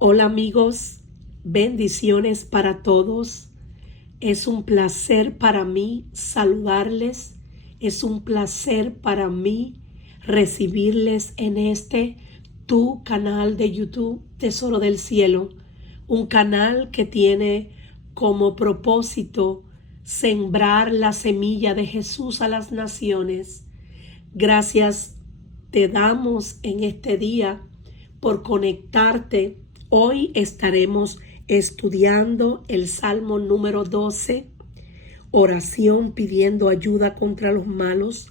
Hola amigos, bendiciones para todos. Es un placer para mí saludarles. Es un placer para mí recibirles en tu canal de YouTube, Tesoro del Cielo. Un canal que tiene como propósito sembrar la semilla de Jesús a las naciones. Gracias te damos en este día por conectarte. Hoy estaremos estudiando el Salmo número 12, oración pidiendo ayuda contra los malos.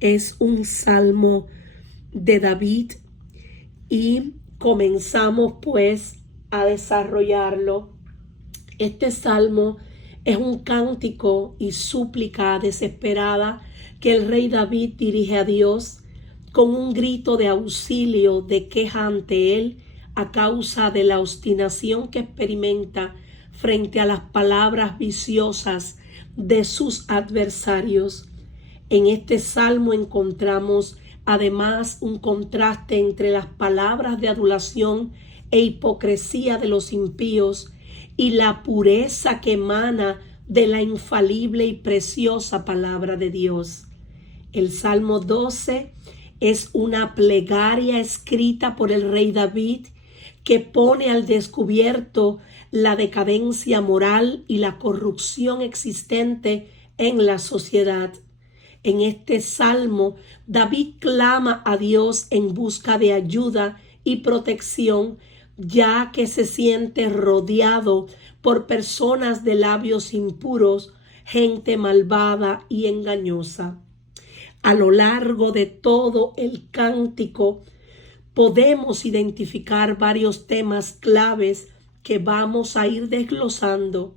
Es un salmo de David y comenzamos pues a desarrollarlo. Este salmo es un cántico y súplica desesperada que el rey David dirige a Dios con un grito de auxilio, de queja ante él a causa de la obstinación que experimenta frente a las palabras viciosas de sus adversarios. En este salmo encontramos además un contraste entre las palabras de adulación e hipocresía de los impíos y la pureza que emana de la infalible y preciosa palabra de Dios. El Salmo 12 es una plegaria escrita por el rey David que pone al descubierto la decadencia moral y la corrupción existente en la sociedad. En este salmo, David clama a Dios en busca de ayuda y protección, ya que se siente rodeado por personas de labios impuros, gente malvada y engañosa. A lo largo de todo el cántico podemos identificar varios temas claves que vamos a ir desglosando: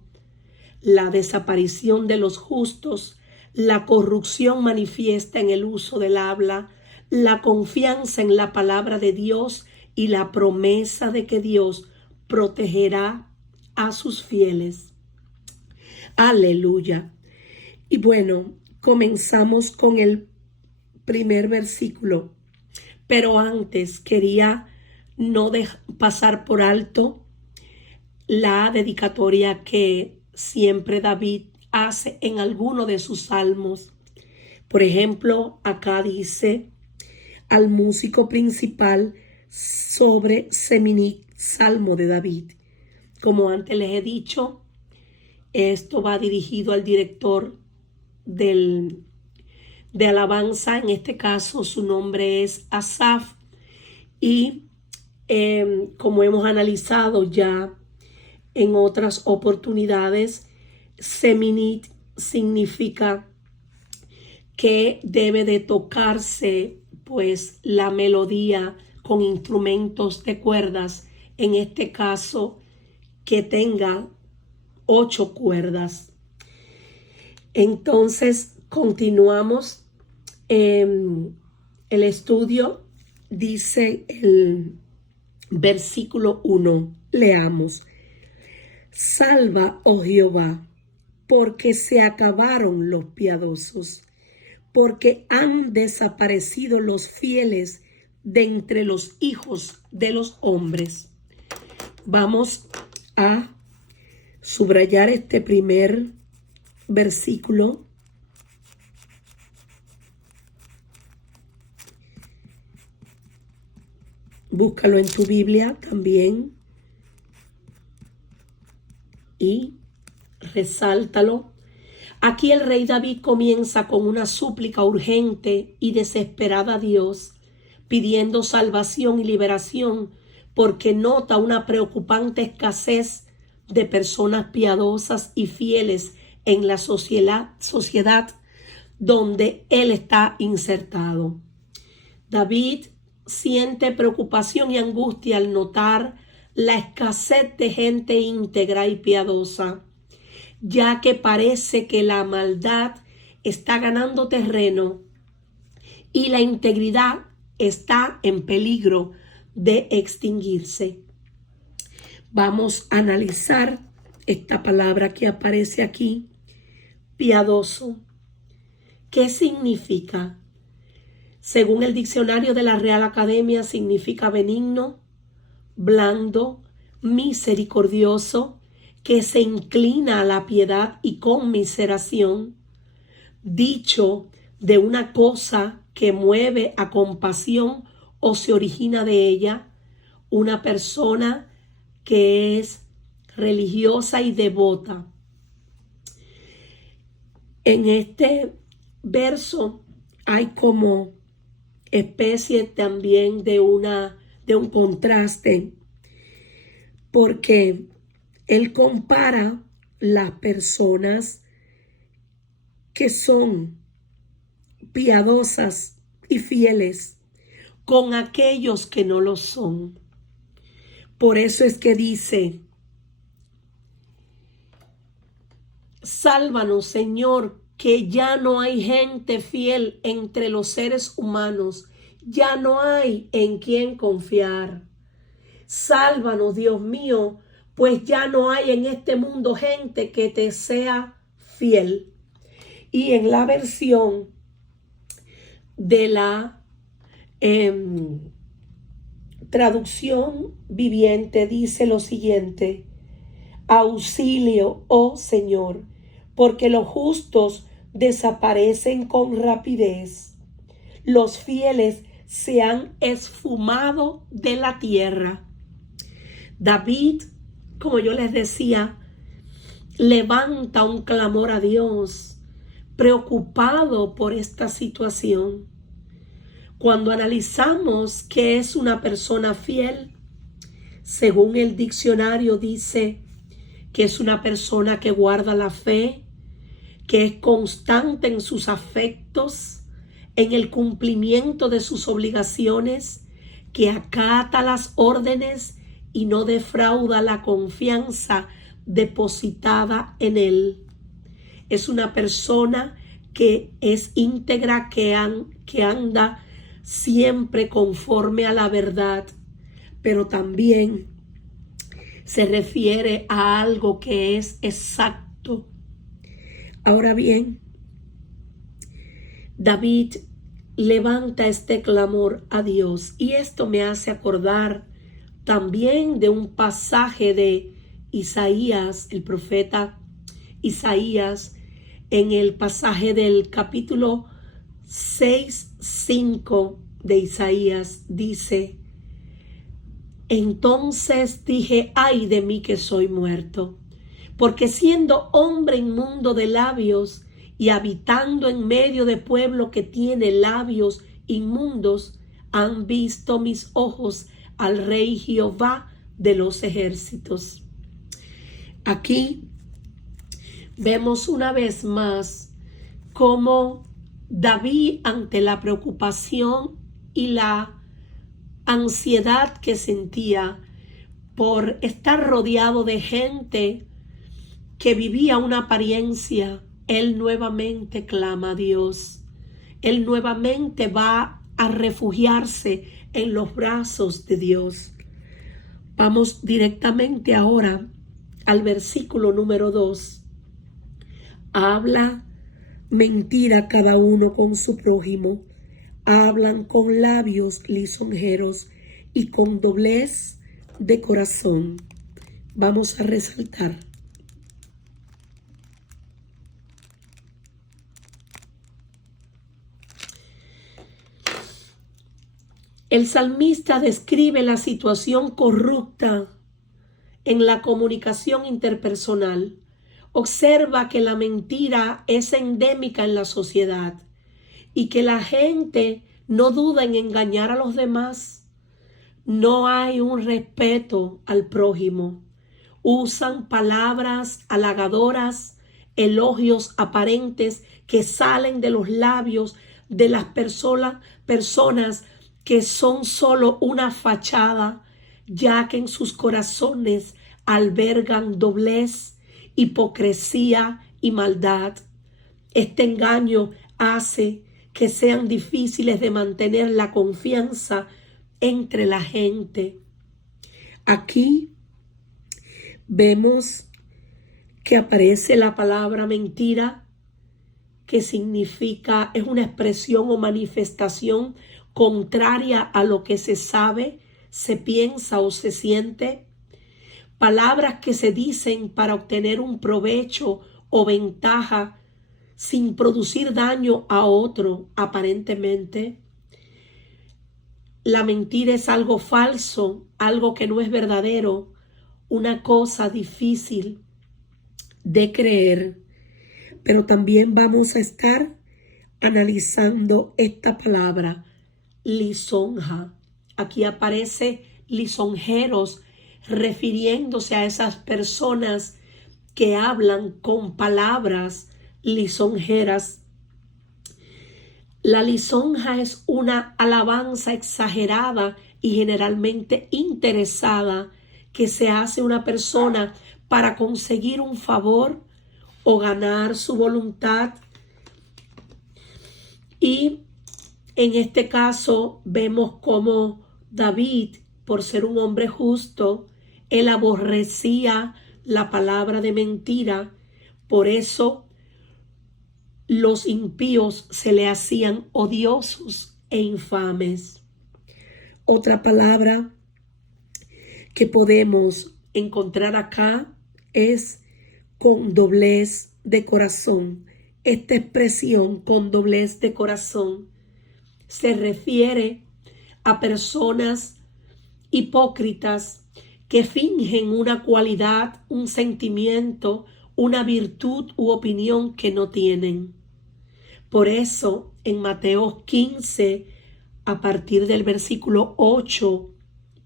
la desaparición de los justos, la corrupción manifiesta en el uso del habla, la confianza en la palabra de Dios y la promesa de que Dios protegerá a sus fieles. Aleluya. Y bueno, comenzamos con el primer versículo, pero antes quería no pasar por alto la dedicatoria que siempre David hace en alguno de sus salmos. Por ejemplo, acá dice al músico principal sobre Seminit, salmo de David. Como antes les he dicho, esto va dirigido al director de alabanza. En este caso su nombre es Asaf, y como hemos analizado ya en otras oportunidades, Seminit significa que debe de tocarse pues la melodía con instrumentos de cuerdas, en este caso que tenga 8 cuerdas. Entonces continuamos el estudio. Dice el versículo 1, leamos: Salva, oh Jehová, porque se acabaron los piadosos, porque han desaparecido los fieles de entre los hijos de los hombres. Vamos a subrayar este primer versículo. Búscalo en tu Biblia también y resáltalo. Aquí el rey David comienza con una súplica urgente y desesperada a Dios, pidiendo salvación y liberación, porque nota una preocupante escasez de personas piadosas y fieles en la sociedad donde él está insertado. David siente preocupación y angustia al notar la escasez de gente íntegra y piadosa, ya que parece que la maldad está ganando terreno y la integridad está en peligro de extinguirse. Vamos a analizar esta palabra que aparece aquí, piadoso. ¿Qué significa? Según el diccionario de la Real Academia, significa benigno, blando, misericordioso, que se inclina a la piedad y conmiseración, dicho de una cosa que mueve a compasión o se origina de ella, una persona que es religiosa y devota. En este verso hay como especie también de un contraste, porque él compara las personas que son piadosas y fieles con aquellos que no lo son. Por eso es que dice: sálvanos, Señor, que ya no hay gente fiel entre los seres humanos, ya no hay en quien confiar. Sálvanos, Dios mío, pues ya no hay en este mundo gente que te sea fiel. Y en la versión de la traducción viviente dice lo siguiente: auxilio, oh Señor, porque los justos desaparecen con rapidez. Los fieles se han esfumado de la tierra. David, como yo les decía, levanta un clamor a Dios, preocupado por esta situación. Cuando analizamos qué es una persona fiel, según el diccionario dice que es una persona que guarda la fe, que es constante en sus afectos, en el cumplimiento de sus obligaciones, que acata las órdenes y no defrauda la confianza depositada en él. Es una persona que es íntegra, que anda siempre conforme a la verdad, pero también se refiere a algo que es exacto. Ahora bien, David levanta este clamor a Dios, y esto me hace acordar también de un pasaje de Isaías, el profeta Isaías, en el pasaje del capítulo 6:5 de Isaías dice: entonces dije, ay de mí que soy muerto, porque siendo hombre inmundo de labios y habitando en medio de pueblo que tiene labios inmundos, han visto mis ojos al Rey Jehová de los ejércitos. Aquí vemos una vez más cómo David, ante la preocupación y la ansiedad que sentía por estar rodeado de gente que vivía una apariencia, él nuevamente clama a Dios. Él nuevamente va a refugiarse en los brazos de Dios. Vamos directamente ahora al versículo número 2. Habla mentira cada uno con su prójimo. Hablan con labios lisonjeros y con doblez de corazón. Vamos a resaltar: el salmista describe la situación corrupta en la comunicación interpersonal. Observa que la mentira es endémica en la sociedad y que la gente no duda en engañar a los demás. No hay un respeto al prójimo. Usan palabras halagadoras, elogios aparentes que salen de los labios de las personas que son solo una fachada, ya que en sus corazones albergan doblez, hipocresía y maldad. Este engaño hace que sean difíciles de mantener la confianza entre la gente. Aquí vemos que aparece la palabra mentira, que significa, es una expresión o manifestación contraria a lo que se sabe, se piensa o se siente. palabras que se dicen para obtener un provecho o ventaja sin producir daño a otro aparentemente. La mentira es algo falso, algo que no es verdadero, una cosa difícil de creer. Pero también vamos a estar analizando esta palabra, lisonja. Aquí aparece lisonjeros, refiriéndose a esas personas que hablan con palabras lisonjeras. La lisonja es una alabanza exagerada y generalmente interesada que se hace a una persona para conseguir un favor o ganar su voluntad. Y en este caso vemos cómo David, por ser un hombre justo, él aborrecía la palabra de mentira. Por eso los impíos se le hacían odiosos e infames. Otra palabra que podemos encontrar acá es con doblez de corazón. Esta expresión, con doblez de corazón, se refiere a personas hipócritas que fingen una cualidad, un sentimiento, una virtud u opinión que no tienen. Por eso, en Mateo 15, a partir del versículo 8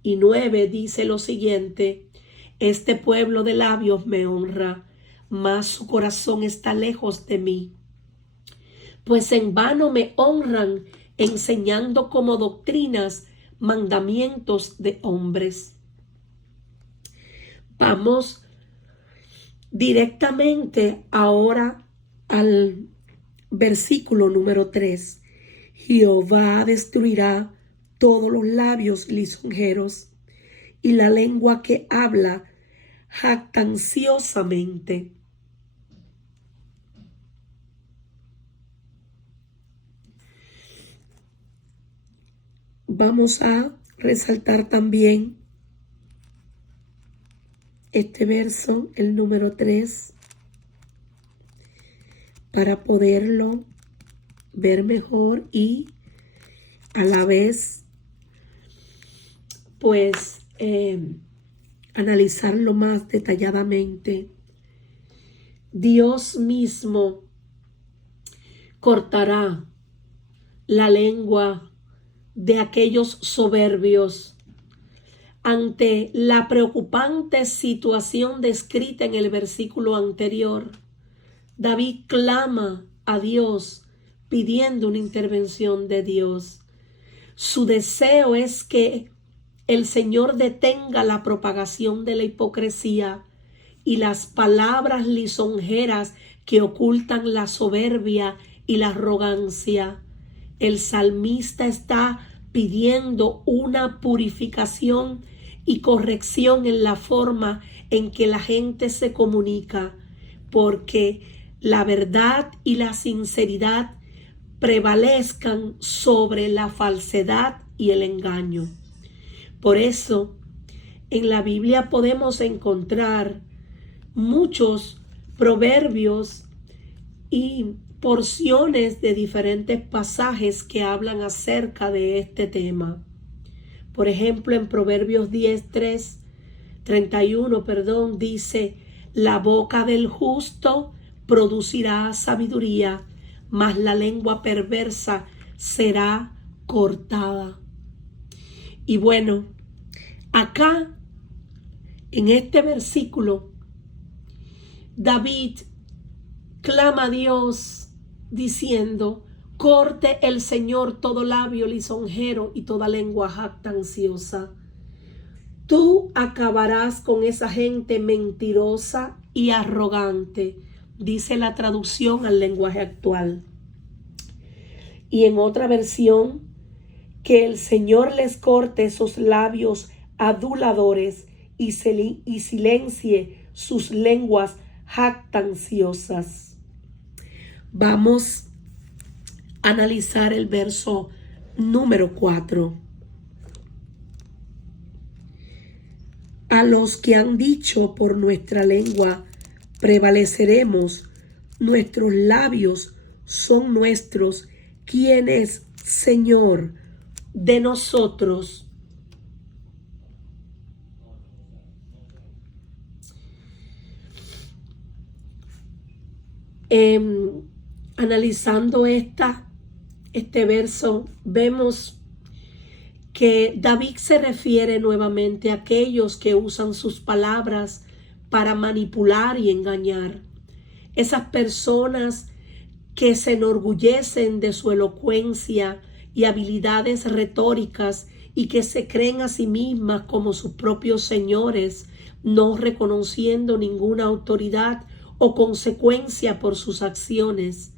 y 9, dice lo siguiente: este pueblo de labios me honra, mas su corazón está lejos de mí. Pues en vano me honran, enseñando como doctrinas mandamientos de hombres. Vamos directamente ahora al versículo número 3. Jehová destruirá todos los labios lisonjeros y la lengua que habla jactanciosamente. Vamos a resaltar también este verso, el número 3, para poderlo ver mejor y a la vez pues analizarlo más detalladamente. Dios mismo cortará la lengua de aquellos soberbios. Ante la preocupante situación descrita en el versículo anterior, David clama a Dios pidiendo una intervención de Dios. Su deseo es que el Señor detenga la propagación de la hipocresía y las palabras lisonjeras que ocultan la soberbia y la arrogancia. El salmista está pidiendo una purificación y corrección en la forma en que la gente se comunica, porque la verdad y la sinceridad prevalezcan sobre la falsedad y el engaño. Por eso, en la Biblia podemos encontrar muchos proverbios y porciones de diferentes pasajes que hablan acerca de este tema. Por ejemplo, en Proverbios 31, dice: la boca del justo producirá sabiduría, mas la lengua perversa será cortada. Y bueno, acá en este versículo, David clama a Dios diciendo: corte el Señor todo labio lisonjero y toda lengua jactanciosa. Tú acabarás con esa gente mentirosa y arrogante, dice la traducción al lenguaje actual. Y en otra versión, que el Señor les corte esos labios aduladores y silencie sus lenguas jactanciosas. Vamos a analizar el verso número 4. A los que han dicho por nuestra lengua, prevaleceremos, nuestros labios son nuestros. ¿Quién es Señor de nosotros? Analizando este verso, vemos que David se refiere nuevamente a aquellos que usan sus palabras para manipular y engañar. Esas personas que se enorgullecen de su elocuencia y habilidades retóricas y que se creen a sí mismas como sus propios señores, no reconociendo ninguna autoridad o consecuencia por sus acciones.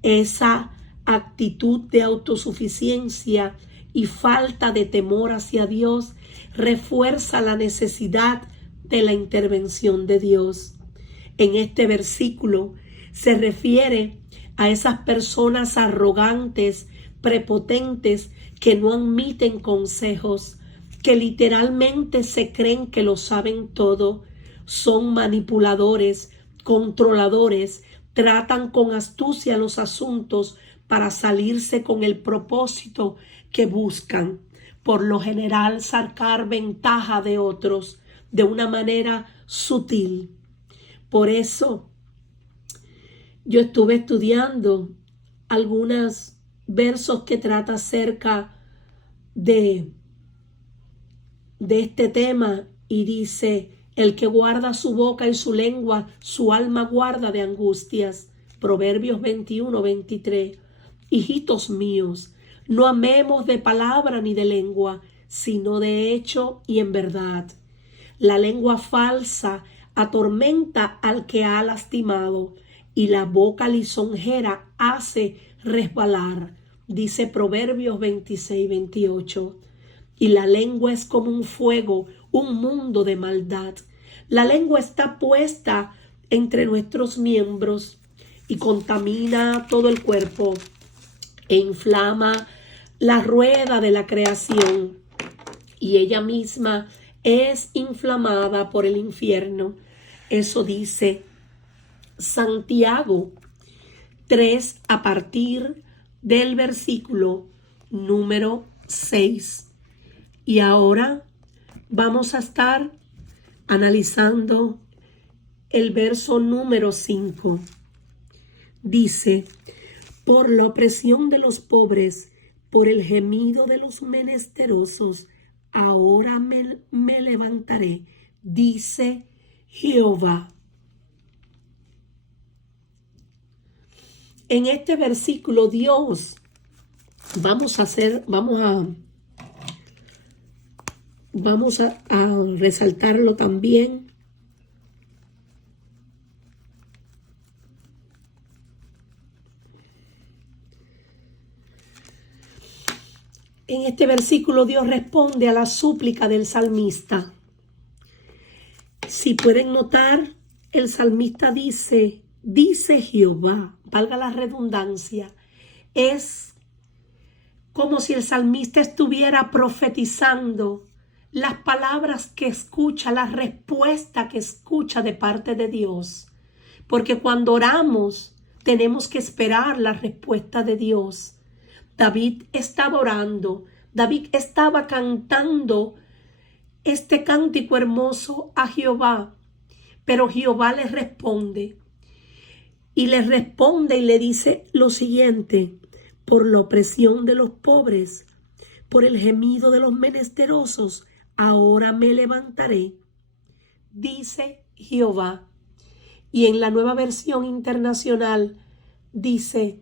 Esa actitud de autosuficiencia y falta de temor hacia Dios refuerza la necesidad de la intervención de Dios. En este versículo se refiere a esas personas arrogantes, prepotentes, que no admiten consejos, que literalmente se creen que lo saben todo, son manipuladores, controladores, tratan con astucia los asuntos para salirse con el propósito que buscan. Por lo general, sacar ventaja de otros de una manera sutil. Por eso, yo estuve estudiando algunos versos que trata acerca de este tema y dice: el que guarda su boca y su lengua, su alma guarda de angustias. Proverbios 21-23. Hijitos míos, no amemos de palabra ni de lengua, sino de hecho y en verdad. La lengua falsa atormenta al que ha lastimado, y la boca lisonjera hace resbalar. Dice Proverbios 26-28. Y la lengua es como un fuego, un mundo de maldad. La lengua está puesta entre nuestros miembros y contamina todo el cuerpo e inflama la rueda de la creación, y ella misma es inflamada por el infierno. Eso dice Santiago 3 a partir del versículo número 6. Y ahora vamos a estar analizando el verso número 5. Dice: por la opresión de los pobres, por el gemido de los menesterosos, ahora me levantaré, dice Jehová. En este versículo Dios, vamos a resaltarlo también. En este versículo Dios responde a la súplica del salmista. Si pueden notar, el salmista dice Jehová, valga la redundancia. Es como si el salmista estuviera profetizando las palabras que escucha, la respuesta que escucha de parte de Dios. Porque cuando oramos, tenemos que esperar la respuesta de Dios. David estaba orando, David estaba cantando este cántico hermoso a Jehová, pero Jehová le responde. Y le responde y le dice lo siguiente: por la opresión de los pobres, por el gemido de los menesterosos, ahora me levantaré, dice Jehová. Y en la Nueva Versión Internacional dice: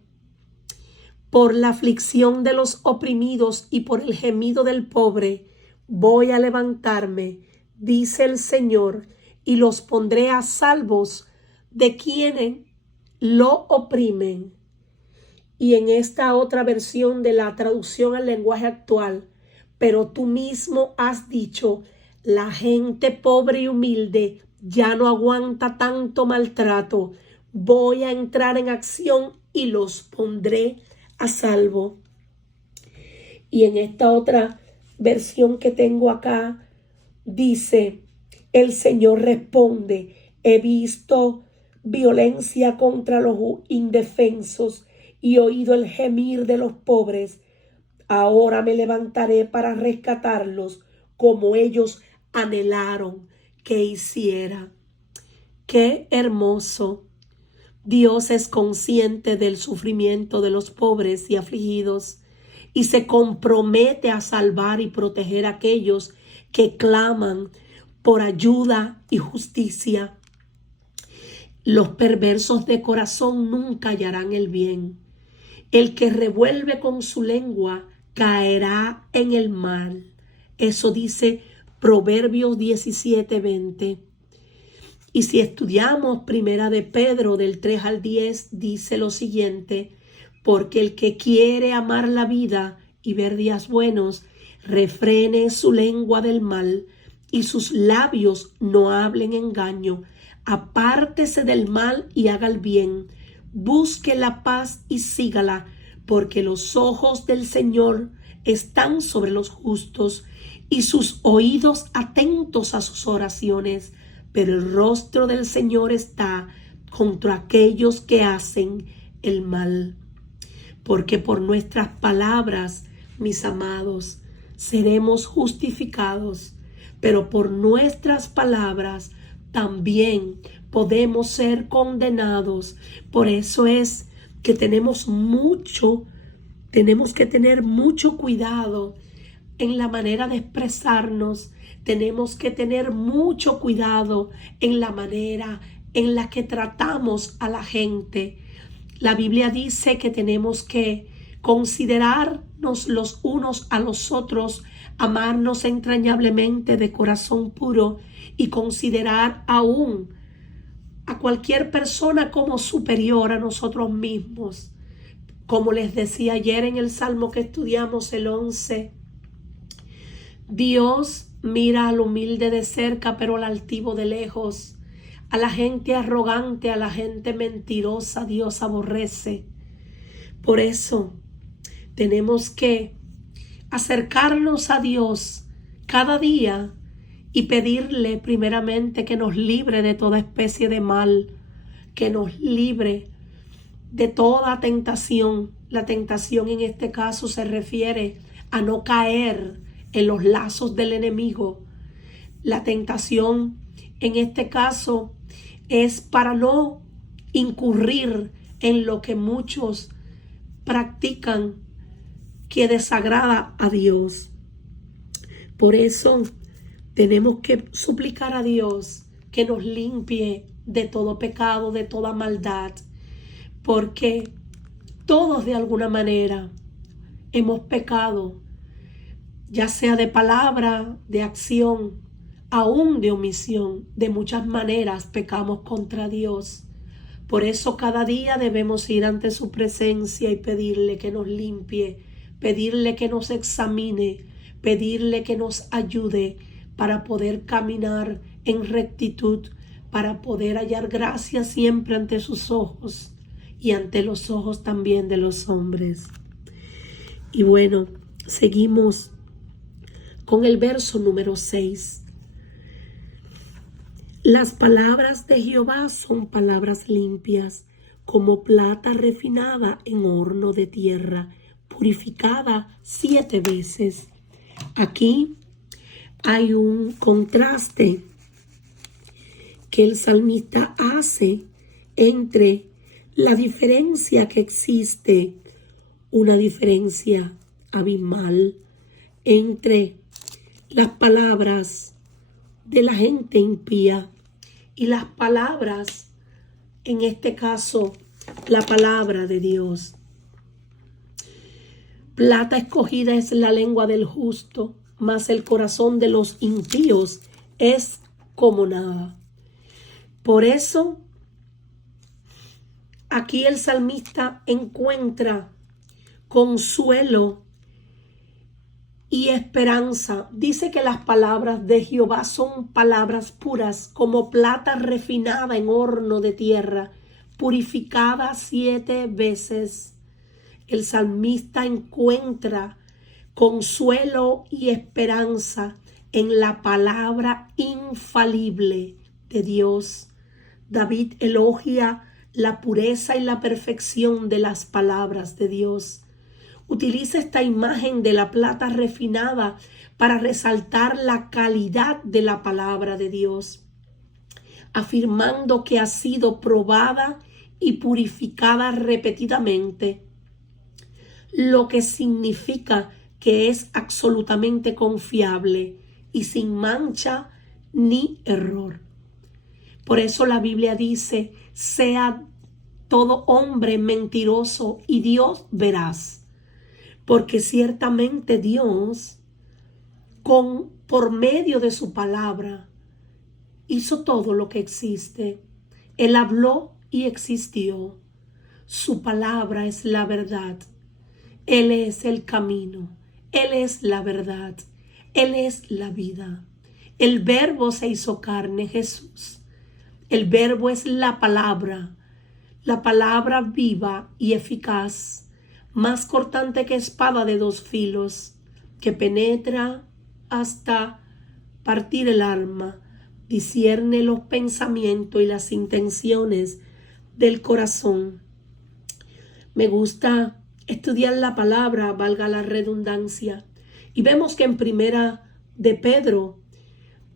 por la aflicción de los oprimidos y por el gemido del pobre, voy a levantarme, dice el Señor, y los pondré a salvos de quienes lo oprimen. Y en esta otra versión de la traducción al lenguaje actual: pero tú mismo has dicho, la gente pobre y humilde ya no aguanta tanto maltrato. Voy a entrar en acción y los pondré a salvo. Y en esta otra versión que tengo acá dice: El Señor responde: he visto violencia contra los indefensos y oído el gemir de los pobres. Ahora me levantaré para rescatarlos como ellos anhelaron que hiciera. Qué hermoso. Dios es consciente del sufrimiento de los pobres y afligidos y se compromete a salvar y proteger a aquellos que claman por ayuda y justicia. Los perversos de corazón nunca hallarán el bien. El que revuelve con su lengua caerá en el mal. Eso dice Proverbios 17:20. Y si estudiamos Primera de Pedro del 3 al 10, dice lo siguiente: porque el que quiere amar la vida y ver días buenos, refrene su lengua del mal y sus labios no hablen engaño. Apártese del mal y haga el bien. Busque la paz y sígala, porque los ojos del Señor están sobre los justos y sus oídos atentos a sus oraciones. Pero el rostro del Señor está contra aquellos que hacen el mal. Porque por nuestras palabras, mis amados, seremos justificados, pero por nuestras palabras también podemos ser condenados. Por eso es que tenemos que tener mucho cuidado en la manera de expresarnos. Tenemos que tener mucho cuidado en la manera en la que tratamos a la gente. La Biblia dice que tenemos que considerarnos los unos a los otros, amarnos entrañablemente de corazón puro y considerar aún a cualquier persona como superior a nosotros mismos. Como les decía ayer en el Salmo que estudiamos, el 11, Dios mira al humilde de cerca, pero al altivo de lejos. A la gente arrogante, a la gente mentirosa, Dios aborrece. Por eso tenemos que acercarnos a Dios cada día y pedirle primeramente que nos libre de toda especie de mal, que nos libre de toda tentación. La tentación en este caso se refiere a no caer en los lazos del enemigo. La tentación en este caso es para no incurrir en lo que muchos practican que desagrada a Dios. Por eso tenemos que suplicar a Dios que nos limpie de todo pecado, de toda maldad, porque todos de alguna manera hemos pecado, ya sea de palabra, de acción, aún de omisión. De muchas maneras pecamos contra Dios. Por eso cada día debemos ir ante su presencia y pedirle que nos limpie, pedirle que nos examine, pedirle que nos ayude para poder caminar en rectitud, para poder hallar gracia siempre ante sus ojos y ante los ojos también de los hombres. Y bueno, seguimos con el verso número 6. Las palabras de Jehová son palabras limpias, como plata refinada en horno de tierra, purificada 7 veces. Aquí hay un contraste que el salmista hace entre la diferencia que existe, una diferencia abismal entre las palabras de la gente impía y las palabras, en este caso, la palabra de Dios. Plata escogida es la lengua del justo, mas el corazón de los impíos es como nada. Por eso, aquí el salmista encuentra consuelo y esperanza. Dice que las palabras de Jehová son palabras puras, como plata refinada en horno de tierra, purificada 7 veces. El salmista encuentra consuelo y esperanza en la palabra infalible de Dios. David elogia la pureza y la perfección de las palabras de Dios. Utiliza esta imagen de la plata refinada para resaltar la calidad de la palabra de Dios, afirmando que ha sido probada y purificada repetidamente, lo que significa que es absolutamente confiable y sin mancha ni error. Por eso la Biblia dice: sea todo hombre mentiroso y Dios veraz, porque ciertamente Dios, por medio de su palabra, hizo todo lo que existe. Él habló y existió. Su palabra es la verdad. Él es el camino. Él es la verdad. Él es la vida. El Verbo se hizo carne, Jesús. El Verbo es la palabra viva y eficaz, más cortante que espada de dos filos, que penetra hasta partir el alma, discierne los pensamientos y las intenciones del corazón. Me gusta estudiar la palabra, valga la redundancia, y vemos que en Primera de Pedro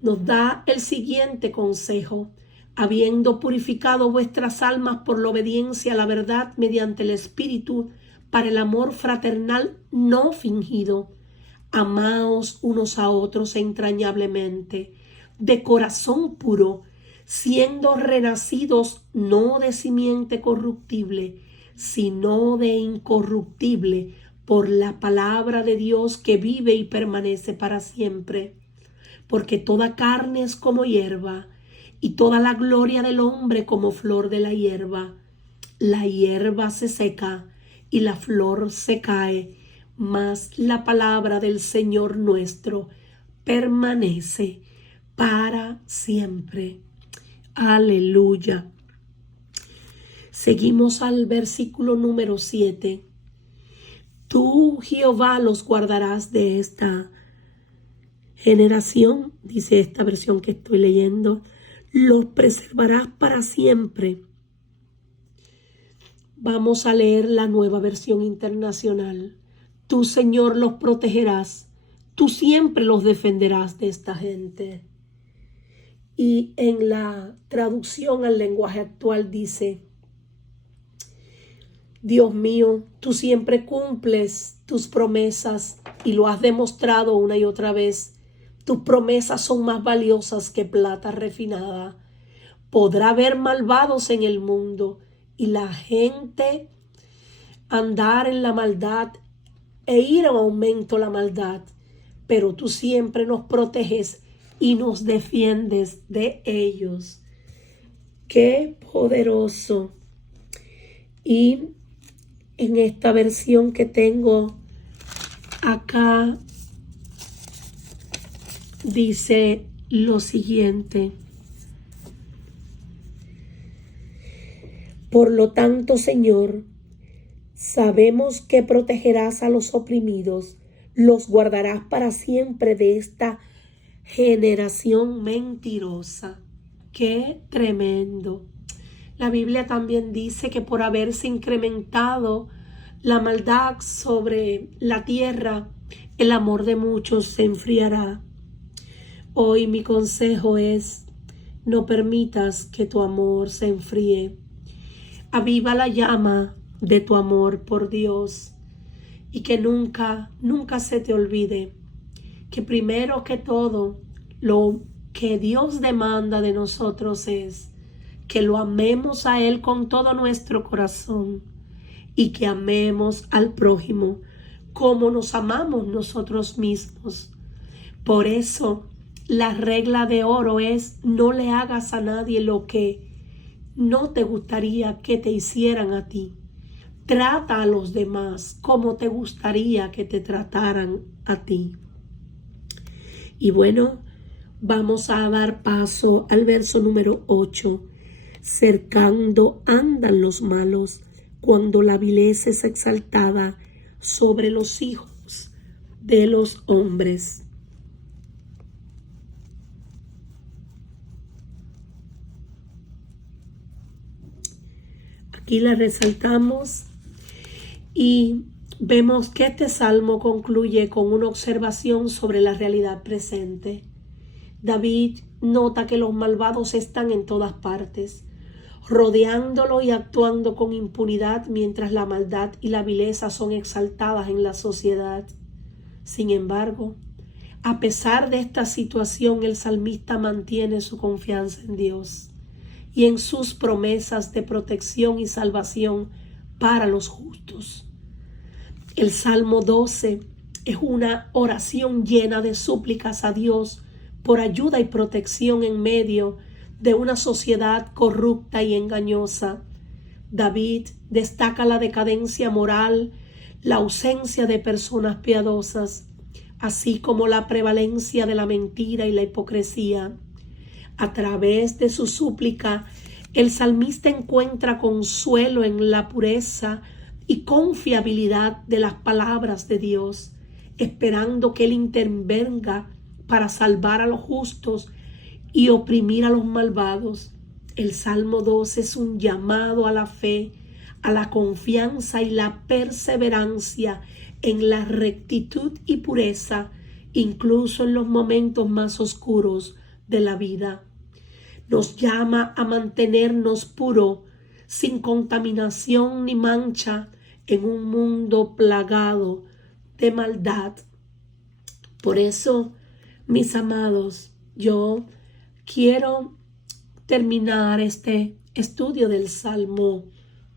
nos da el siguiente consejo: habiendo purificado vuestras almas por la obediencia a la verdad mediante el Espíritu, para el amor fraternal no fingido, amaos unos a otros entrañablemente, de corazón puro, siendo renacidos no de simiente corruptible, sino de incorruptible, por la palabra de Dios que vive y permanece para siempre. Porque toda carne es como hierba, y toda la gloria del hombre como flor de la hierba. La hierba se seca y la flor se cae, mas la palabra del Señor nuestro permanece para siempre. Aleluya. Seguimos al versículo número 7. Tú, Jehová, los guardarás de esta generación, dice esta versión que estoy leyendo, los preservarás para siempre. Vamos a leer la Nueva Versión Internacional. Tú, Señor, los protegerás. Tú siempre los defenderás de esta gente. Y en la traducción al lenguaje actual dice: Dios mío, tú siempre cumples tus promesas y lo has demostrado una y otra vez. Tus promesas son más valiosas que plata refinada. Podrá haber malvados en el mundo y la gente andar en la maldad e ir en aumento la maldad, pero tú siempre nos proteges y nos defiendes de ellos. ¡Qué poderoso! Y en esta versión que tengo acá dice lo siguiente: por lo tanto, Señor, sabemos que protegerás a los oprimidos, los guardarás para siempre de esta generación mentirosa. ¡Qué tremendo! La Biblia también dice que por haberse incrementado la maldad sobre la tierra, el amor de muchos se enfriará. Hoy mi consejo es: no permitas que tu amor se enfríe. Aviva la llama de tu amor por Dios y que nunca se te olvide que primero que todo lo que Dios demanda de nosotros es que lo amemos a Él con todo nuestro corazón y que amemos al prójimo como nos amamos nosotros mismos. Por eso la regla de oro es: no le hagas a nadie lo que no te gustaría que te hicieran a ti. Trata a los demás como te gustaría que te trataran a ti. Y bueno, vamos a dar paso al verso número 8. Cercando andan los malos cuando la vileza es exaltada sobre los hijos de los hombres. Aquí la resaltamos y vemos que este salmo concluye con una observación sobre la realidad presente. David nota que los malvados están en todas partes, rodeándolo y actuando con impunidad mientras la maldad y la vileza son exaltadas en la sociedad. Sin embargo, a pesar de esta situación, el salmista mantiene su confianza en Dios y en sus promesas de protección y salvación para los justos. El Salmo 12 es una oración llena de súplicas a Dios por ayuda y protección en medio de una sociedad corrupta y engañosa. David destaca la decadencia moral, la ausencia de personas piadosas, así como la prevalencia de la mentira y la hipocresía. A través de su súplica, el salmista encuentra consuelo en la pureza y confiabilidad de las palabras de Dios, esperando que Él intervenga para salvar a los justos y oprimir a los malvados. El Salmo 12 es un llamado a la fe, a la confianza y la perseverancia en la rectitud y pureza, incluso en los momentos más oscuros de la vida. Nos llama a mantenernos puros, sin contaminación ni mancha, en un mundo plagado de maldad. Por eso, mis amados, yo quiero terminar este estudio del Salmo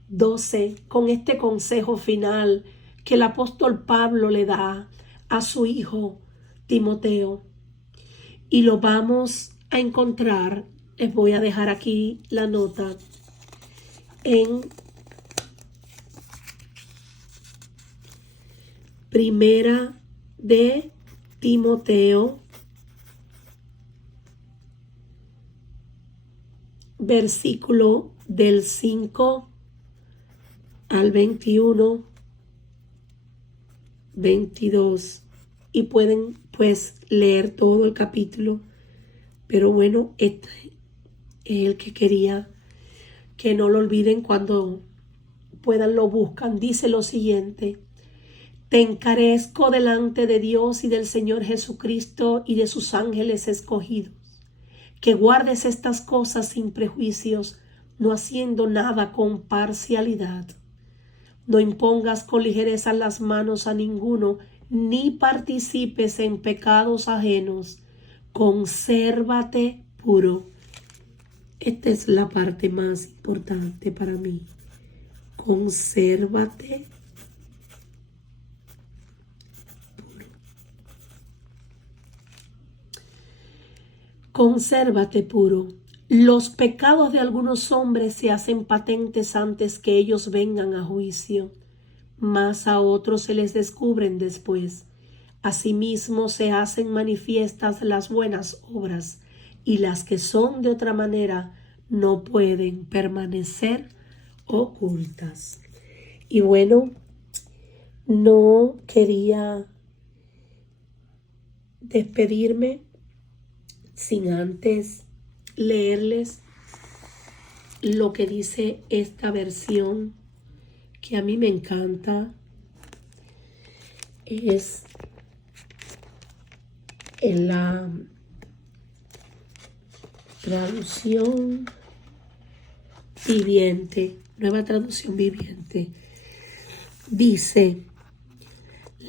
12 con este consejo final que el apóstol Pablo le da a su hijo Timoteo. Y lo vamos a encontrar, les voy a dejar aquí la nota, en Primera de Timoteo, versículo del 5 al 21, 22, y pueden pues leer todo el capítulo, pero bueno, este es el que quería que no lo olviden cuando puedan lo buscan. Dice lo siguiente: te encarezco delante de Dios y del Señor Jesucristo y de sus ángeles escogidos, que guardes estas cosas sin prejuicios, no haciendo nada con parcialidad. No impongas con ligereza las manos a ninguno, ni participes en pecados ajenos. Consérvate puro. Esta es la parte más importante para mí. Consérvate puro. Consérvate puro. Los pecados de algunos hombres se hacen patentes antes que ellos vengan a juicio, mas a otros se les descubren después. Asimismo se hacen manifiestas las buenas obras, y las que son de otra manera no pueden permanecer ocultas. Y bueno, no quería despedirme sin antes leerles lo que dice esta versión que a mí me encanta. Es en la traducción viviente, nueva traducción viviente. Dice: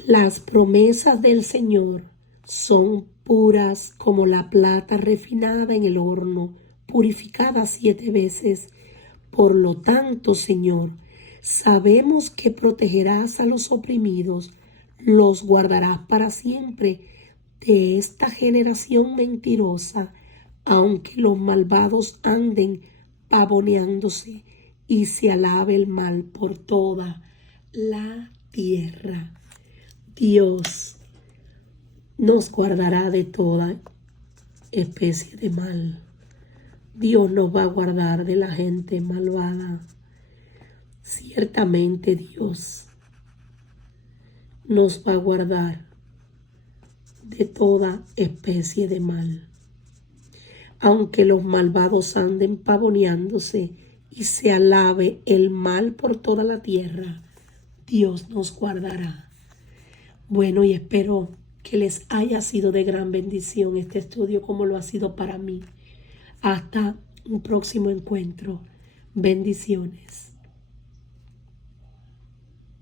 las promesas del Señor son puras como la plata refinada en el horno, purificada 7 veces. Por lo tanto, Señor, sabemos que protegerás a los oprimidos, los guardarás para siempre de esta generación mentirosa, aunque los malvados anden pavoneándose y se alabe el mal por toda la tierra. Dios nos guardará de toda especie de mal. Dios nos va a guardar de la gente malvada. Ciertamente Dios nos va a guardar de toda especie de mal. Aunque los malvados anden pavoneándose y se alabe el mal por toda la tierra, Dios nos guardará. Bueno, y espero que les haya sido de gran bendición este estudio como lo ha sido para mí. Hasta un próximo encuentro. Bendiciones.